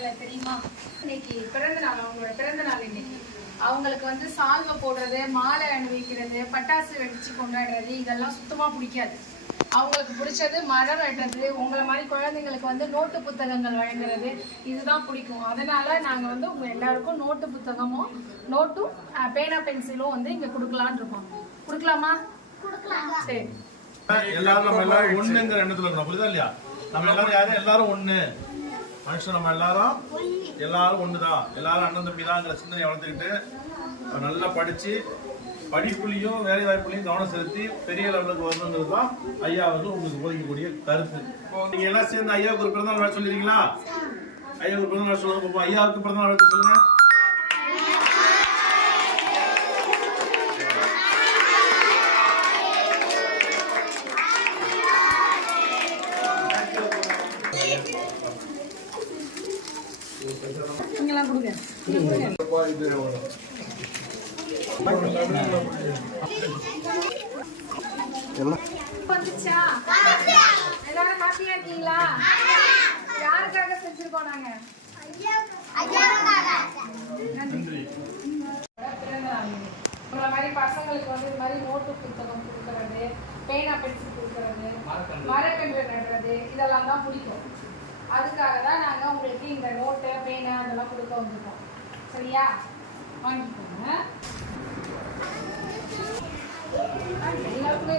தெரியுமா? இன்னைக்கு பிறந்த நாள், அவங்களோட பிறந்த நாள் இன்னைக்கு. அவங்களுக்கு வந்து சால்வை போடுறது, மாலை அணிவிக்கிறது, பட்டாசு வெடிச்சு கொண்டாடுறது இதெல்லாம் சுத்தமா பிடிக்காது. அவங்களுக்கு பிடிச்சது மரம் வெட்டுறது, உங்களை மாதிரி குழந்தைங்களுக்கு வந்து நோட்டு புத்தகங்கள் வழங்குறது இதுதான் பிடிக்கும். அதனால நாங்கள் வந்து உங்க எல்லாருக்கும் நோட்டு புத்தகமும் நோட்டும் பேனா பென்சிலும் வந்து இங்க கொடுக்கலான்னு இருக்கோம். கொடுக்கலாமா? சரி. எல்லாரும் நம்ம எல்லாரும் ஒண்ணுங்கிற எண்ணத்துல இருக்கணும். புரியுதா இல்லையா? நம்ம எல்லாரும் யாரும் எல்லாரும் ஒண்ணு மனுஷன், நம்ம எல்லாரும் ஒண்ணுதான், எல்லாரும் அண்ணன் தம்பி தான்ங்கிற சிந்தனையை வளர்த்துக்கிட்டு நல்லா படிச்சு படிப்புலையும் வேலை வாய்ப்புலையும் கவனம் செலுத்தி பெரிய லெவலுக்கு வரணுங்கிறது தான் ஐயா அவர்கள் உங்களுக்கு போதிக்கக்கூடிய கருத்து. நீங்க எல்லாம் சேர்ந்து ஐயாவுக்கு ஒரு பிறந்தநாள் வாழ்த்து சொல்லிருக்கீங்களா? ஐயாவுக்கு பிறந்தநாள் சொல்லுங்க. ஐயாவுக்கு பிறந்தநாள் வாழ்த்து சொல்லுங்க. நீங்களாம் கொடுங்க. வந்துச்சா? எல்லாரும் ஹாப்பியா இருக்கீங்களா? யாருக்காக செஞ்சிருக்கோம் நாங்க? உங்களை மாதிரி பசங்களுக்கு வந்து இது மாதிரி நோட்டு புத்தகம் கொடுக்கறது, பேனா பென்சில் கொடுக்கறது, மரக்கன்று நடுறது இதெல்லாம் தான் பிடிக்கும். அதுக்காக தான் நாங்கள் உங்களுக்கு இந்த நோட்டு பேனா அதெல்லாம் கொடுக்க வந்திருக்கோம். சரியா? வாங்கிக்கோங்க. எல்லாருக்குமே